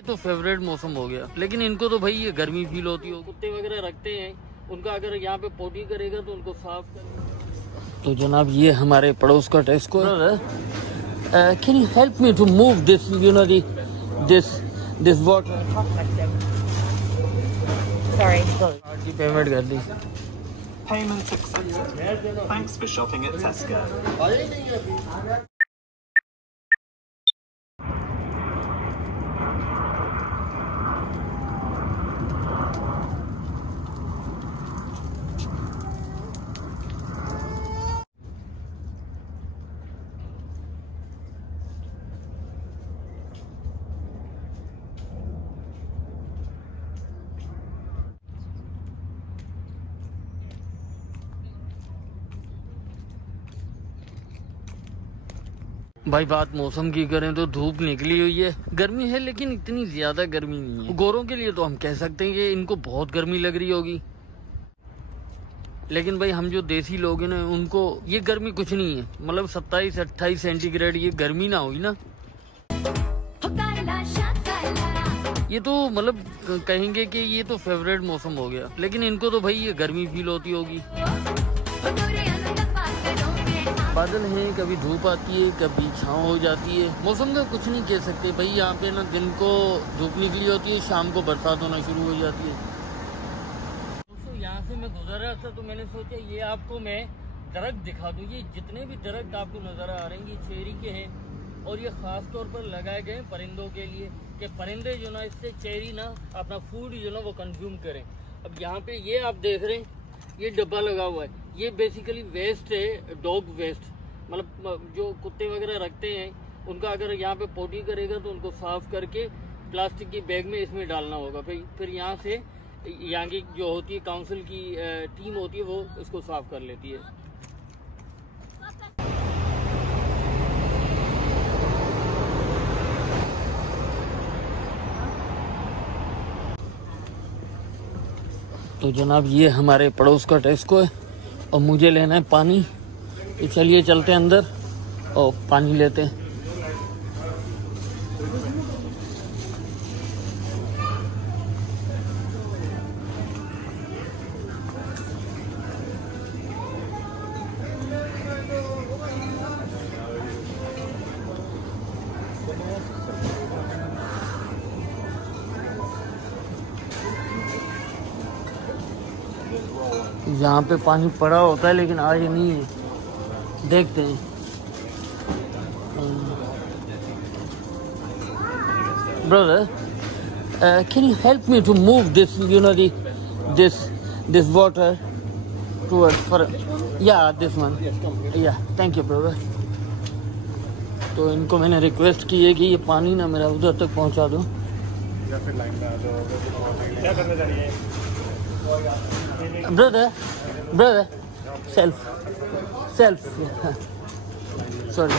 ये तो फेवरेट मौसम हो गया, लेकिन इनको तो भाई ये गर्मी फील होती हो। कुत्ते वगैरह रखते हैं, उनका अगर यहाँ पे पोटी करेगा तो उनको साफ कर। तो जनाब ये हमारे पड़ोस का टेस्को है। Can you help me to move this, you know, this water. Sorry card की पेमेंट कर दी। Payment accepted. Thanks for shopping at Tesco. भाई बात मौसम की करें तो धूप निकली हुई है, गर्मी है लेकिन इतनी ज्यादा गर्मी नहीं है। गोरों के लिए तो हम कह सकते हैं कि इनको बहुत गर्मी लग रही होगी, लेकिन भाई हम जो देसी लोग हैं ना, उनको ये गर्मी कुछ नहीं है। मतलब 27-28 सेंटीग्रेड ये गर्मी ना हुई ना, ये तो मतलब कहेंगे कि ये तो फेवरेट मौसम हो गया, लेकिन इनको तो भाई ये गर्मी फील होती होगी। बादल हैं, कभी धूप आती है, कभी छाँव हो जाती है। मौसम का कुछ नहीं कह सकते भाई। यहाँ पे ना दिन को धूप निकली होती है, शाम को बरसात होना शुरू हो जाती है। दोस्तों यहाँ से मैं गुजर रहा था तो मैंने सोचा ये आपको मैं दरख्त दिखा दूँ। ये जितने भी दरख्त आपको नज़र आ रहे हैं ये चेरी के हैं, और ये ख़ास तौर पर लगाए गए परिंदों के लिए कि परिंदे जो ना इससे चेरी ना अपना फूड जो ना वो कंज्यूम करें। अब यहाँ पे ये आप देख रहे हैं ये डब्बा लगा हुआ है, ये बेसिकली वेस्ट है, डॉग वेस्ट। मतलब जो कुत्ते वगैरह रखते हैं उनका अगर यहाँ पे पोटी करेगा तो उनको साफ करके प्लास्टिक की बैग में इसमें डालना होगा। फिर यहाँ से यहाँ की जो होती है काउंसिल की टीम होती है वो इसको साफ कर लेती है। तो जनाब ये हमारे पड़ोस का टेस्को है और मुझे लेना है पानी, तो चलिए चलते हैं अंदर और पानी लेते हैं। यहाँ पे पानी पड़ा होता है लेकिन आज नहीं है, देखते हैं। Brother, can you help me to move this, you know, this water towards for, या दिस वन, या थैंक यू ब्रदर। तो इनको मैंने रिक्वेस्ट की है कि ये पानी ना मेरा उधर तक पहुँचा दो। Brother self sorry.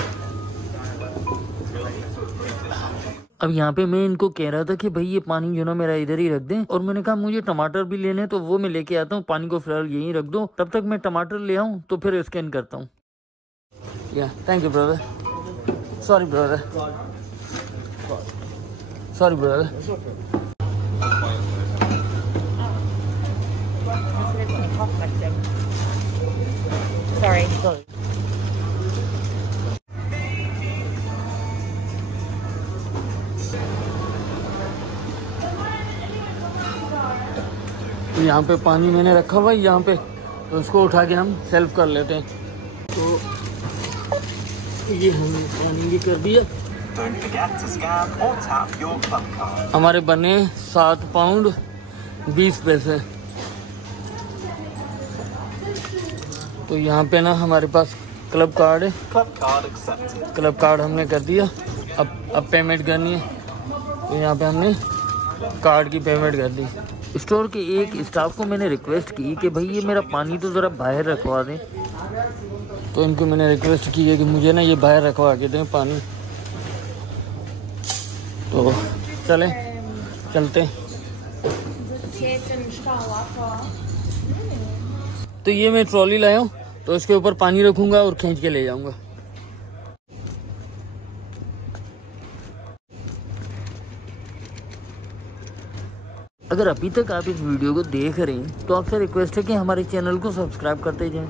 अब यहाँ पे मैं इनको कह रहा था कि भाई ये पानी जो ना मेरा इधर ही रख दें, और मैंने कहा मुझे टमाटर भी लेने, तो वो मैं लेके आता हूँ। पानी को फिलहाल यहीं रख दो, तब तक मैं टमाटर ले आऊँ तो फिर स्कैन करता हूँ। या thank you brother, sorry brother, sorry brother. Sorry. तो यहाँ पे पानी मैंने रखा हुआ है यहाँ पे, तो इसको उठा के हम सेल्फ कर लेते हैं। तो ये हमने पानी भी कर दिया। हमारे बने 7 पाउंड 20 पैसे। तो यहाँ पे ना हमारे पास क्लब कार्ड है, क्लब कार्ड हमने कर दिया। अब पेमेंट करनी है, तो यहाँ पे हमने कार्ड की पेमेंट कर दी। स्टोर के एक स्टाफ को मैंने रिक्वेस्ट की कि भाई ये मेरा पानी तो ज़रा बाहर रखवा दें, तो इनको मैंने रिक्वेस्ट की है कि मुझे ना ये बाहर रखवा के दें पानी। तो चलते हैं। तो ये मैं ट्रॉली लाया हूँ, तो इसके ऊपर पानी रखूँगा और खींच के ले जाऊँगा। अगर अभी तक आप इस वीडियो को देख रहे हैं तो आपसे रिक्वेस्ट है कि हमारे चैनल को सब्सक्राइब करते जाएं।